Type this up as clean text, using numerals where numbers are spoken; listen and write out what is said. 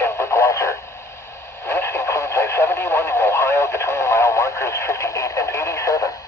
and Brookwasser. This includes I-71 in Ohio between mile markers 58 and 87.